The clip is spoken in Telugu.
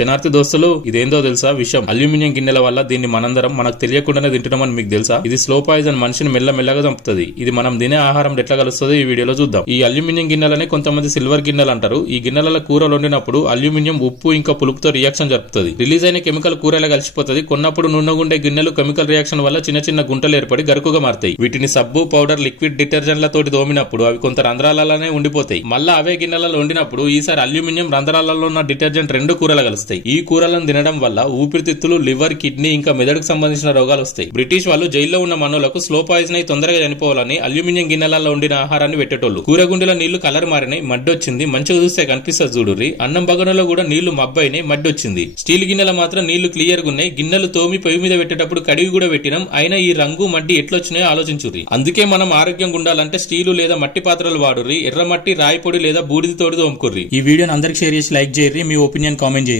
శనార్థి దోస్తులు, ఇదేందో తెలుసా విషయం? అల్యూమినియం గిన్నెల వల్ల దీన్ని మనందరం మనకు తెలియకుండానే తింటున్నామని మీకు తెలుసా? ఇది స్లో పాయిజన్, మనిషిని మెల్లమెల్లగా చంపుతుంది. ఇది మనం తినే ఆహారం ఎట్లా కలుస్తుందో ఈ వీడియోలో చూద్దాం. ఈ అల్యూమినియం గిన్నెలని కొంతమంది సిల్వర్ గిన్నెలు అంటారు. ఈ గిన్నెల కూరలు వండినప్పుడు అల్యూమినియం ఉప్పు ఇంకా పులుపుతో రియాక్షన్ జరుపుతుంది. రిలీజ్ అయిన కెమికల్ కూరలా కలిసిపోతుంది. కొన్నప్పుడు నూనెగుండే గిన్నెలు కెమికల్ రియాక్షన్ వల్ల చిన్న చిన్న గుంటలు ఏర్పడి గరుకుగా మారుతాయి. వీటిని సబ్బు, పౌడర్, లిక్విడ్ డిటర్జెంట్లతోటి దోమినప్పుడు అవి కొంత రంధ్రాలలోనే ఉండిపోతాయి. మళ్ళా అవే గిన్నెలలో వండినప్పుడు ఈసారి అల్యూమినియం రంధ్రాలలో ఉన్న డిటర్జెంట్ రెండు కూరలు కలుస్తాయి. ఈ కూరలను తినడం వల్ల ఊపిరితిత్తులు, లివర్, కిడ్నీ ఇంకా మెదడుకు సంబంధించిన రోగాలు వస్తాయి. బ్రిటిష్ వాళ్ళు జైల్లో ఉన్న మనోలకు స్లో పాయిజన్ అయి తొందరగా చనిపోవాలని అల్యూమినియం గిన్నెలలో వండిన ఆహారాన్ని పెట్టేటోళ్ళు. కూరగుండెలో నీళ్లు కలర్ మారినాయి, మడ్డొచ్చింది. మంచిగా చూస్తే కనిపిస్తుంది చూడుర్రి. అన్నం బగనలో కూడా నీళ్లు మబ్బైనాయి, మడ్డొచ్చింది. స్టీల్ గిన్నెల మాత్రం నీళ్లు క్లియర్ గా ఉన్నాయి. గిన్నెలు తోమి పొయ్యి మీద పెట్టేటప్పుడు కడిగి కూడా పెట్టినాం. అయినా ఈ రంగు మడ్డి ఎట్లొచ్చినాయో ఆలోచించుర్రి. అందుకే మనం ఆరోగ్యంగా ఉండాలంటే స్టీలు లేదా మట్టి పాత్రలు వాడుర్రి. ఎర్రమట్టి, రాయి పొడి లేదా బూడిదతోటి తోముకుర్రి. ఈ వీడియోని అందరికి షేర్ చేసి లైక్ చేయర్రి. మీ ఒపీనియన్ కామెంట్ చేయర్రి.